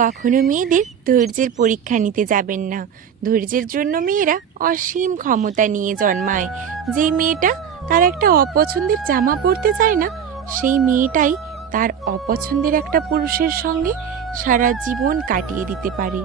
কখনো মেয়েদের ধৈর্যের পরীক্ষা নিতে যাবেন না। ধৈর্যের জন্য মেয়েরা অসীম ক্ষমতা নিয়ে জন্মায়। যেই মেয়েটা তার একটা অপছন্দের জামা পরতে চায় না, সেই মেয়েটাই তার অপছন্দের একটা পুরুষের সঙ্গে সারা জীবন কাটিয়ে দিতে পারে।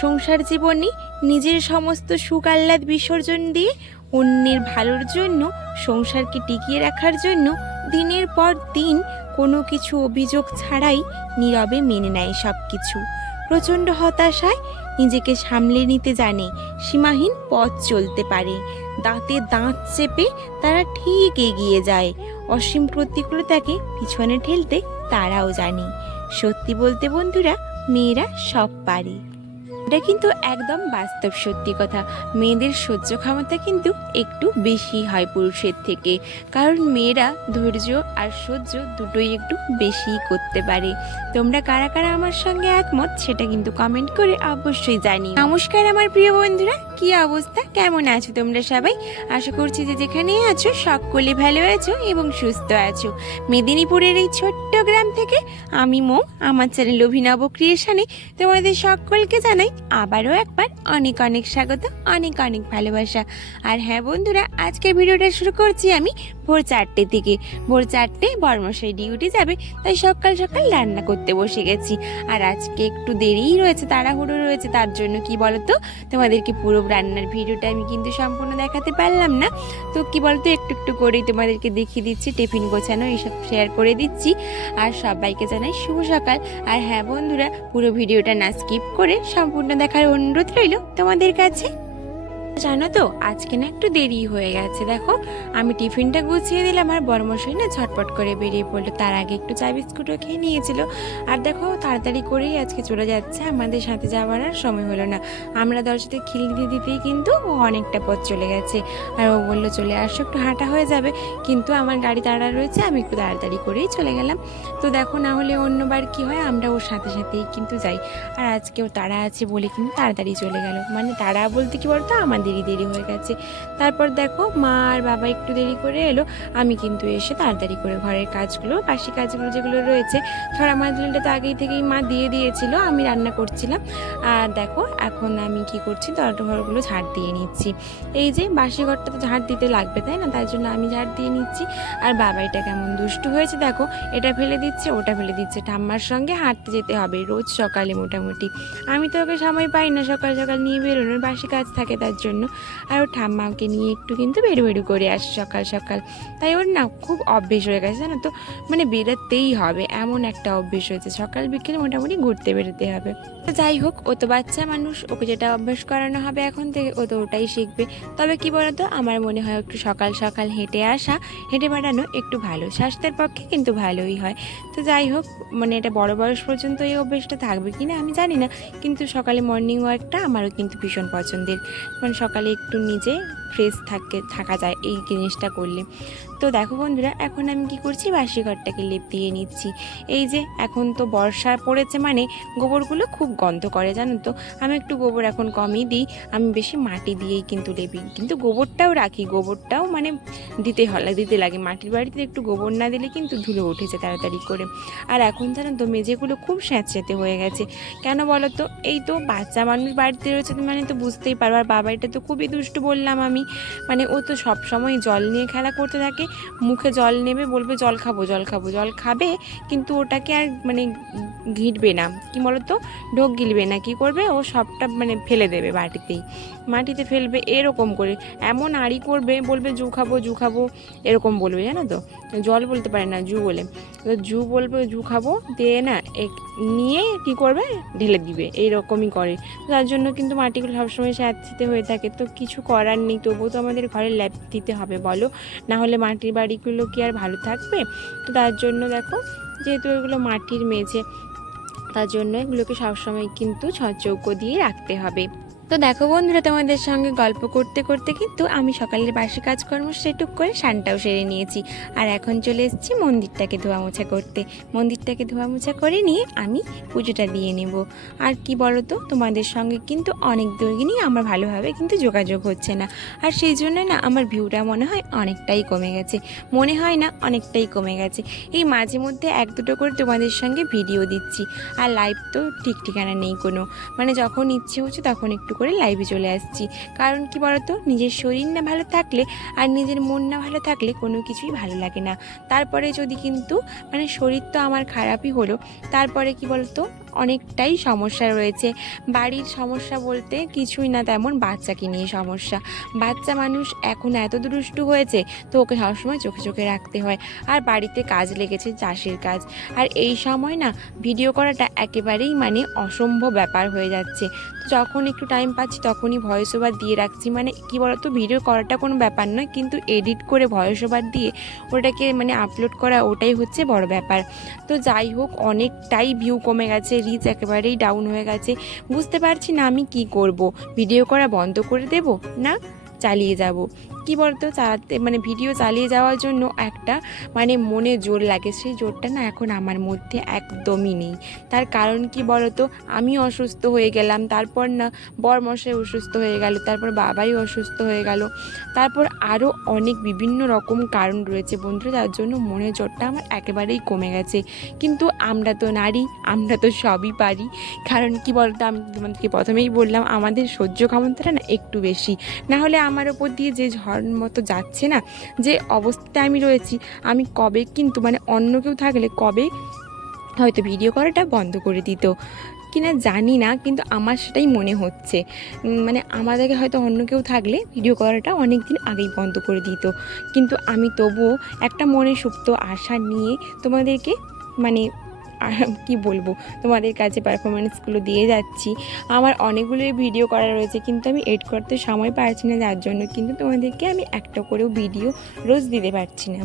সংসার জীবনে নিজের সমস্ত সুখ আহ্লাদ বিসর্জন দিয়ে অন্যের ভালোর জন্য, সংসারকে টিকিয়ে রাখার জন্য দিনের পর দিন কোনো কিছু অভিযোগ ছাড়াই নীরবে মেনে নেয় সব কিছু। প্রচণ্ড হতাশায় নিজেকে সামলে নিতে জানে, সীমাহীন পথ চলতে পারে। দাঁতে দাঁত চেপে তারা ঠিক এগিয়ে যায়। অসীম প্রতিকূলতাকে পিছনে ঠেলতে তারাও জানে। সত্যি বলতে বন্ধুরা, মেয়েরা সব পারে। এটা কিন্তু একদম বাস্তব সত্যি কথা। মেয়েদের সহ্য ক্ষমতা কিন্তু একটু বেশি হয় পুরুষের থেকে, কারণ মেয়েরা ধৈর্য আর সহ্য দুটোই একটু বেশি করতে পারে। তোমরা কারা কারা আমার সঙ্গে একমত সেটা কিন্তু কমেন্ট করে অবশ্যই জানিও। নমস্কার আমার প্রিয় বন্ধুরা, কি অবস্থা, কেমন আছো তোমরা সবাই? আশা করছি যে যেখানেই আছো সকলে ভালো আছো এবং সুস্থ আছো। মেদিনীপুরের এই ছোট্ট গ্রাম থেকে আমি মৌ, আমার চ্যানেল অভিনব ক্রিয়েশনে তোমাদের সকলকে জানাই আবারও একবার অনেক অনেক স্বাগত, অনেক অনেক ভালোবাসা। আর হ্যাঁ বন্ধুরা, আজকের ভিডিওটা শুরু করছি আমি ভোর 4টে থেকে। ভোর 4টে বর্মশাই ডিউটি যাবে, তাই সকাল সকাল রান্না করতে বসে গেছি। আর আজকে একটু দেরিই রয়েছে, তাড়াহুড়ো রয়েছে, তার জন্য কি বলতো, তোমাদেরকে পুরো রান্নার ভিডিওটা আমি কিন্তু সম্পূর্ণ দেখাতে পারলাম না। তো কি বলতো, একটু একটু করেই তোমাদেরকে দেখিয়ে দিচ্ছি, টিফিন গোছানো এইসব শেয়ার করে দিচ্ছি। আর সবাইকে জানাই শুভ সকাল। আর হ্যাঁ বন্ধুরা, পুরো ভিডিওটা না স্কিপ করে সম্পূর্ণ দেখার অনুরোধ রইল তোমাদের কাছে। জানো তো, আজকে না একটু দেরি হয়ে গেছে। দেখো, আমি টিফিনটা গুছিয়ে দিলাম আর বড়মশাই না ঝটপট করে বেরিয়ে পড়লো। তার আগে একটু চা বিস্কুটও খেয়ে নিয়েছিল। আর দেখো, তাড়াতাড়ি করেই আজকে চলে যাচ্ছে, আমাদের সাথে যাওয়ার আর সময় হলো না। আমরা দরজাতে খিল দিয়ে দিতেই কিন্তু ও অনেকটা পথ চলে গেছে। আর ও বললো চলে আসো, একটু হাঁটা হয়ে যাবে। কিন্তু আমার গাড়ি তাড়া রয়েছে, আমি একটু তাড়াতাড়ি করেই চলে গেলাম। তো দেখো, না হলে অন্যবার কি হয়, আমরা ওর সাথে সাথেই কিন্তু যাই। আর আজকেও তাড়া আছে বলে কিন্তু তাড়াতাড়ি চলে গেল। মানে তাড়া বলতে কি বলতো, আমাদেরই দেরি হয়ে গেছে। তারপর দেখো, মা আর বাবা একটু দেরি করে এলো। আমি কিন্তু এসে তাড়াতাড়ি করে ঘরের কাজগুলো, বাসি কাজগুলো যেগুলো রয়েছে, ছড়া মাজলিটা তো আগেই থেকেই মা দিয়ে দিয়েছিল, আমি রান্না করছিলাম। আর দেখো, এখন আমি কি করছি, দরজা ঘরগুলো ঝাড় দিয়ে নিচ্ছি। এই যে বাসি ঘরটা তো ঝাড় দিতে লাগবে, তাই না? তাই জন্য আমি ঝাড় দিয়ে নিচ্ছি। আর বাবা এটা কেমন দুষ্টু হয়েছে দেখো, এটা ফেলে দিচ্ছে, ওটা ফেলে দিচ্ছে। ঠাম্মার সঙ্গে হাঁটতে যেতে হবে রোজ সকালে মোটামুটি। আমি তো ওকে সময় পাই না সকাল সকাল নিয়ে বেরোনোর, বাসি কাজ থাকে তার জন্য। আর ওর ঠাম্মাকে নিয়ে একটু কিন্তু বেরু বেরু করে আসে সকাল সকাল। তাই ওর না খুব অভ্যেস হয়ে গেছে, জানো তো, মানে বেরোতেই হবে এমন একটা অভ্যেস হয়েছে। সকাল বিকেলে মোটামুটি ঘুরতে বেরোতে হবে। তো যাই হোক, ও তো বাচ্চা মানুষ, ওকে যেটা অভ্যাস করানো হবে এখন থেকে ও তো ওটাই শিখবে। তবে কি বলতো, আমার মনে হয় একটু সকাল সকাল হেঁটে বেড়ানো একটু ভালো, স্বাস্থ্যের পক্ষে কিন্তু ভালোই হয়। তো যাই হোক, মানে এটা বড় বয়স পর্যন্ত এই অভ্যেসটা থাকবে কি না আমি জানি না, কিন্তু সকালে মর্নিং ওয়াকটা আমারও কিন্তু ভীষণ পছন্দের। মানে সকালে একটু নিজে ফ্রেশ থাকা যায় এই জিনিসটা করলে। তো দেখো বন্ধুরা, এখন আমি কি করছি, বাসি ঘরটাকে লেপ দিয়ে নিচ্ছি। এই যে এখন তো বর্ষা পড়েছে, মানে গোবরগুলো খুব গন্ধ করে, জানো তো। আমি একটু গোবর এখন কমই দিই, আমি বেশি মাটি দিয়েই কিন্তু লেপি। কিন্তু গোবরটাও রাখি, গোবরটাও মানে দিতে লাগে। মাটির বাড়িতে একটু গোবর না দিলে কিন্তু ধুলো উঠেছে তাড়াতাড়ি করে। আর এখন জানো তো, মেঝেগুলো খুব স্যাঁতস্যাঁতে হয়ে গেছে। কেন বলো তো, এই তো বাচ্চা মানুষ বাড়িতে রয়েছে, মানে তো বুঝতেই পারো। আর বাবা এটা তো খুবই দুষ্টু বললাম আমি, মানে ও তো সব সময় জল নিয়ে খেলা করতে থাকে। মুখে জল নেবে, বলবে জল খাবো জল খাবো, জল খাবে, কিন্তু ওটাকে আর মানে ঘিটবে না, কি বলতো, ঢোক গিলবে না, কি করবে ও সবটা মানে ফেলে দেবে মাটিতে ফেলবে, এরকম করে এমন আড়ি করবে, বলবে জু খাবো এরকম বলবে, জানো তো। জল বলতে পারে না, জু বলে। তো জু বলবে, জু খাবো দিয়ে না নিয়ে কি করবে, ঢেলে দিবে, এইরকমই করে। তার জন্য কিন্তু মাটিগুলো সবসময় স্যাঁতস্যাঁতে হয়ে থাকে। তো কিছু করার নেই, তবুও তো আমাদের ঘরে ল্যাপ দিতে হবে বলো, না হলে মাটির বাড়িগুলো কি আর ভালো থাকবে? তো তার জন্য দেখো, যেহেতু এগুলো মাটির মেঝে, তার জন্য এগুলোকে সবসময় কিন্তু ছচৌকো দিয়ে রাখতে হবে। তো দেখো বন্ধুরা, তোমাদের সঙ্গে গল্প করতে করতে কিন্তু আমি সকালের বাসি কাজকর্ম সেটুক করে স্নানটাও সেরে নিয়েছি। আর এখন চলে এসেছি মন্দিরটাকে ধোয়া মোছা করতে। মন্দিরটাকে ধোয়া মোছা করে নিয়ে আমি পুজোটা দিয়ে নেব। আর কি বলো তো, তোমাদের সঙ্গে কিন্তু অনেক দিনই আমার ভালোভাবে কিন্তু যোগাযোগ হচ্ছে না। আর সেই জন্য না আমার ভিউটা মনে হয় অনেকটাই কমে গেছে, মনে হয় না অনেকটাই কমে গেছে। এই মাঝে মধ্যে এক দুটো করে তোমাদের সঙ্গে ভিডিও দিচ্ছি, আর লাইভ তো ঠিক ঠিকানা নেই কোনো, মানে যখন ইচ্ছে হচ্ছে তখন একটু করে লাইভে চলে আসছি। কারণ কি বলতো, নিজের শরীর না ভালো থাকলে আর নিজের মন না ভালো থাকলে কোনো কিছুই ভালো লাগে না। তারপরে যদি কিন্তু মানে শরীর তো আমার খারাপই হলো, তারপরে কি বলতো অনেকটাই সমস্যা রয়েছে। বাড়ির সমস্যা বলতে কিছুই না তেমন, বাচ্চাকে নিয়ে সমস্যা। বাচ্চা মানুষ এখন এত দুষ্টু হয়েছে, তো ওকে সবসময় চোখে চোখে রাখতে হয়। আর বাড়িতে কাজ লেগেছে, চাষের কাজ। আর এই সময় না ভিডিও করাটা একেবারেই মানে অসম্ভব ব্যাপার হয়ে যাচ্ছে। তো যখন একটু টাইম পাচ্ছি তখনই ভয়েস ওভার দিয়ে রাখছি। মানে কি বলতো, ভিডিও করাটা কোনো ব্যাপার নয়, কিন্তু এডিট করে ভয়েস ওভার দিয়ে ওটাকে মানে আপলোড করা, ওটাই হচ্ছে বড় ব্যাপার। তো যাই হোক, অনেকটাই ভিউ কমে গেছে, রিচ একেবারেই ডাউন হয়ে গেছে। বুঝতে পারছি না আমি কি করব। ভিডিও করা বন্ধ করে দেব না চালিয়ে যাব। কি বলতো, চালাতে মানে ভিডিও চালিয়ে যাওয়ার জন্য একটা মানে মনে জোর লাগে, সেই জোরটা না এখন আমার মধ্যে একদমই নেই। তার কারণ কি বলতো, আমি অসুস্থ হয়ে গেলাম, তারপর না বরমশাই অসুস্থ হয়ে গেল, তারপর বাবাই অসুস্থ হয়ে গেল, তারপর আরও অনেক বিভিন্ন রকম কারণ রয়েছে বন্ধুরা, যার জন্য মনের জোরটা আমার একেবারেই কমে গেছে। কিন্তু আমরা তো নারী, আমরা তো সবই পারি। কারণ কি বলতো, আমি তোমাদেরকে প্রথমেই বললাম আমাদের সহ্য ক্ষমতাটা না একটু বেশি। না হলে আমার ওপর দিয়ে যে ঝড় মতো যাচ্ছে না, যে অবস্থায় আমি রয়েছি, আমি কবে কিন্তু মানে অন্য কেউ থাকলে কবে হয়তো ভিডিও করাটা বন্ধ করে দিত কিনা জানি না, কিন্তু আমার সেটাই মনে হচ্ছে। মানে আমাদেরকে হয়তো অন্য কেউ থাকলে ভিডিও করাটা অনেক দিন আগেই বন্ধ করে দিত। কিন্তু আমি তবুও একটা মনে সুপ্ত আশা নিয়ে তোমাদেরকে মানে কি বলবো, তোমাদের কাছে পারফরমেন্সগুলো দিয়ে যাচ্ছি। আমার অনেকগুলোই ভিডিও করা রয়েছে, কিন্তু আমি এডিট করতে সময় পাচ্ছি না, যার জন্য কিন্তু তোমাদেরকে আমি একটা করেও ভিডিও রোজ দিতে পারছি না।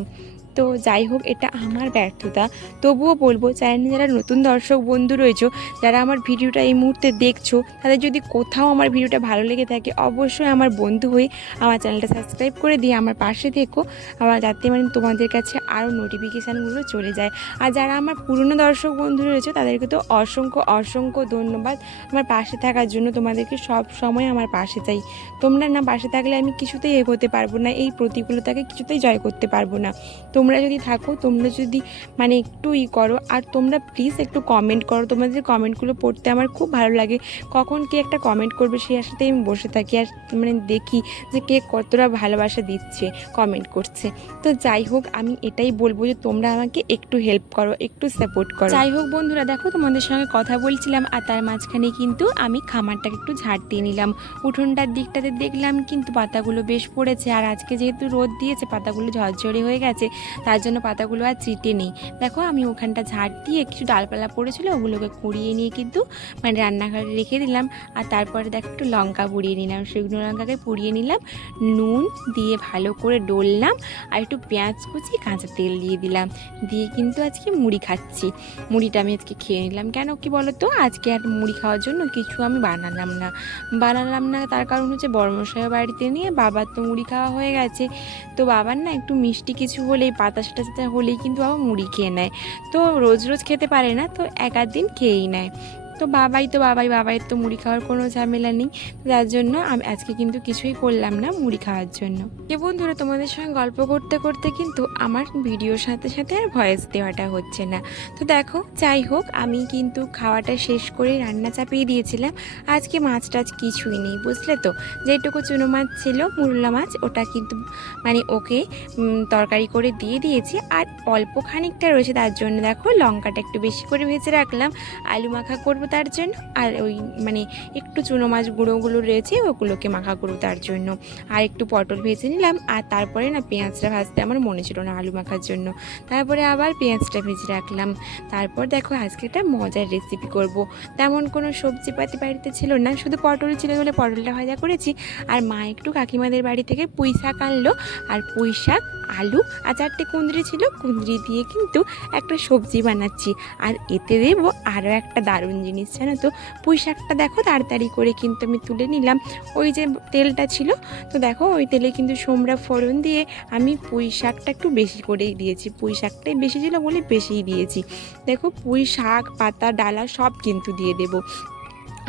তো যাই হোক, এটা আমার ব্যর্থতা। তবুও বলবো, চ্যানেলে যারা নতুন দর্শক বন্ধু রয়েছো, যারা আমার ভিডিওটা এই মুহূর্তে দেখছো, তাদের যদি কোথাও আমার ভিডিওটা ভালো লেগে থাকে, অবশ্যই আমার বন্ধু হয়ে আমার চ্যানেলটা সাবস্ক্রাইব করে দিয়ে আমার পাশে থেকো, আমার যাতে মানে তোমাদের কাছে আরও নোটিফিকেশানগুলো চলে যায়। আর যারা আমার পুরনো দর্শক বন্ধু রয়েছে, তাদেরকে তো অসংখ্য অসংখ্য ধন্যবাদ আমার পাশে থাকার জন্য। তোমাদেরকে সব সময় আমার পাশে চাই। তোমরা না পাশে থাকলে আমি কিছুতেই এগোতে পারবো না, এই প্রতিকূলতাকে কিছুতেই জয় করতে পারবো না। তোমরা যদি থাকো, তোমরা যদি মানে একটু করো, আর তোমরা প্লিজ একটু কমেন্ট করো। তোমাদের কমেন্টগুলো পড়তে আমার খুব ভালো লাগে। কখন কে একটা কমেন্ট করবে সেই আশাতেই আমি বসে থাকি, আর মানে দেখি যে কে কতটা ভালোবাসা দিচ্ছে, কমেন্ট করছে। তো যাই হোক, আমি এটাই বলবো যে তোমরা আমাকে একটু হেল্প করো, একটু সাপোর্ট করো। যাই হোক বন্ধুরা, দেখো তোমাদের সঙ্গে কথা বলছিলাম, আর তার মাঝখানে কিন্তু আমি খামারটাকে একটু ঝাড় দিয়ে নিলাম। উঠোনটার দিকটাতে দেখলাম কিন্তু পাতাগুলো বেশ পড়েছে, আর আজকে যেহেতু রোদ দিয়েছে পাতাগুলো ঝরঝরে হয়ে গেছে, তার জন্য পাতাগুলো আর চিটে নেই। দেখো আমি ওখানটা ঝাড় দিয়ে কিছু ডালপালা পড়েছিল, ওগুলোকে কুড়িয়ে নিয়ে কিন্তু মানে রান্নাঘরে রেখে দিলাম। আর তারপরে দেখো একটু লঙ্কা পুড়িয়ে নিলাম, শুকনো লঙ্কাকে পুড়িয়ে নিলাম, নুন দিয়ে ভালো করে ডললাম, আর একটু পেঁয়াজ কুচি কাঁচা তেল দিয়ে দিলাম, দিয়ে কিন্তু আজকে মুড়ি খাচ্ছি। মুড়িটা আমি আজকে খেয়ে নিলাম। কেন কি বলো তো, আজকে আর মুড়ি খাওয়ার জন্য কিছু আমি বানালাম না। তার কারণ হচ্ছে বড়মশাইও বাড়িতে নিয়ে, বাবার তো মুড়ি খাওয়া হয়ে গেছে। তো বাবার না একটু মিষ্টি কিছু হলেই, পাতা সাটা হলেই কিন্তু বাবা মুড়ি খেয়ে নেয়। তো রোজ রোজ খেতে পারে না, তো এক আধ দিন খেয়েই নেয়। তো বাবাই তো মুড়ি খাওয়ার কোনো ঝামেলা নেই, যার জন্য আমি আজকে কিন্তু কিছুই করলাম না মুড়ি খাওয়ার জন্য। যে বন্ধুরা, তোমাদের সঙ্গে গল্প করতে করতে কিন্তু আমার ভিডিওর সাথে সাথে আর ভয়েস দেওয়াটা হচ্ছে না। তো দেখো, যাই হোক, আমি কিন্তু খাওয়াটা শেষ করে রান্না চাপিয়ে দিয়েছিলাম। আজকে মাছ টাছ কিছুই নেই, বুঝলে তো। যেটুকু চুনো মাছ ছিল, মুরলা মাছ, ওটা কিন্তু মানে ওকে তরকারি করে দিয়ে দিয়েছি। আর অল্প খানিকটা রয়েছে, তার জন্য দেখো লঙ্কাটা একটু বেশি করে ভেজে রাখলাম, আলু মাখা করব তার জন্য। আর ওই মানে একটু চুনো মাছ গুঁড়োগুলো রয়েছে, ওগুলোকে মাখা করব তার জন্য। আর একটু পটল ভেজে নিলাম। আর তারপরে না পেঁয়াজটা ভাজতে আমার মনে ছিল না আলু মাখার জন্য, তারপরে আবার পেঁয়াজটা ভেজে রাখলাম। তারপর দেখো আজকে একটা মজার রেসিপি করব। তেমন কোনো সবজিপাতি বাড়িতে ছিল না, শুধু পটল ছিল বলে পটলটা ভাজা করেছি। আর মা একটু কাকিমাদের বাড়ি থেকে পুঁই শাক আনলো, আর পুঁই শাক আলু আর 4টে কুঁদরি ছিল, কুঁদরি দিয়ে কিন্তু একটা সবজি বানাচ্ছি। আর এতে দেবো আরও একটা দারুণ জিনিস, জানো তো, পুঁই শাকটা দেখো তাড়াতাড়ি করে কিন্তু আমি তুলে নিলাম। ওই যে তেলটা ছিল, তো দেখো ওই তেলে কিন্তু সোমরা ফোড়ন দিয়ে আমি পুঁই শাকটা একটু বেশি করেই দিয়েছি, পুঁই শাকটাই বেশি ছিল বলে বেশিই দিয়েছি। দেখো পুঁই শাক, পাতা, ডালা সব কিন্তু দিয়ে দেবো।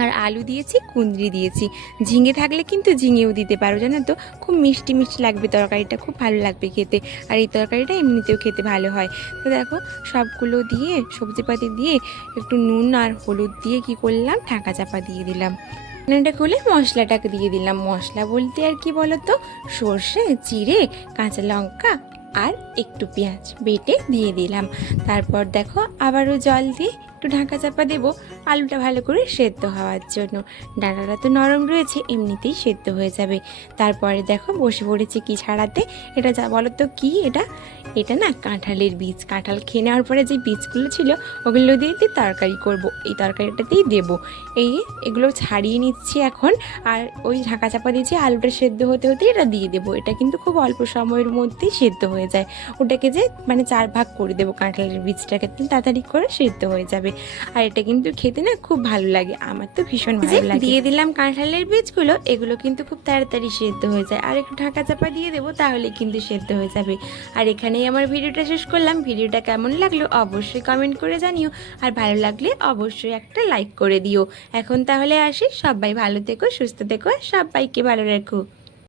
আর আলু দিয়েছি, কুঁদরি দিয়েছি, ঝিঙে থাকলে কিন্তু ঝিঙেও দিতে পারো, জানো তো, খুব মিষ্টি মিষ্টি লাগবে তরকারিটা, খুব ভালো লাগবে খেতে। আর এই তরকারিটা এমনিতেও খেতে ভালো হয়। তো দেখো সবগুলো দিয়ে সবজিপাতি দিয়ে একটু নুন আর হলুদ দিয়ে কি করলাম, ঢাকা চাপা দিয়ে দিলাম। রান্নাটা খুলে মশলাটাকে দিয়ে দিলাম। মশলা বলতে আর কি বলো তো, সর্ষে, জিরে, কাঁচা লঙ্কা আর একটু পেঁয়াজ বেটে দিয়ে দিলাম। তারপর দেখো আবারও জল দিয়ে একটু ঢাকা চাপা দেবো আলুটা ভালো করে সেদ্ধ হওয়ার জন্য। ডাঁটাটা তো নরম রয়েছে, এমনিতেই সেদ্ধ হয়ে যাবে। তারপরে দেখো বসে পড়েছে কি ছাড়াতে। এটা যা বলো তো কি, এটা না কাঁঠালের বীজ। কাঁঠাল খেয়ে নেওয়ার পরে যে বীজগুলো ছিল ওগুলো দিয়ে তরকারি করব, এই তরকারিটাতেই দেবো। এগুলো ছাড়িয়ে নিচ্ছি এখন। আর ওই ঢাকা চাপা দিয়েছি, আলুটা সেদ্ধ হতে হতে এটা দিয়ে দেবো। এটা কিন্তু খুব অল্প সময়ের মধ্যেই সেদ্ধ হয়ে যায়। ওটাকে যে মানে 4 ভাগ করে দেবো, কাঁঠালের বীজটাকে তাড়াতাড়ি করে সেদ্ধ হয়ে যাবে। আর এটা কিন্তু খেতে না খুব ভালো লাগে, আমার তো ভীষণ ভালো লাগে। দিয়ে দিলাম কাঁঠালের বীজগুলো, এগুলো কিন্তু খুব তাড়াতাড়ি সেদ্ধ হয়ে যায়। আর একটু ঢাকা চাপা দিয়ে দেবো, তাহলে কিন্তু সেদ্ধ হয়ে যাবে। আর এখানেই আমার ভিডিওটা শেষ করলাম। ভিডিওটা কেমন লাগলো অবশ্যই কমেন্ট করে জানিও, আর ভালো লাগলে অবশ্যই একটা লাইক করে দিও। এখন তাহলে আসি, সবাই ভালো থেকো, সুস্থ থেকো, সবাইকে ভালো রেখো।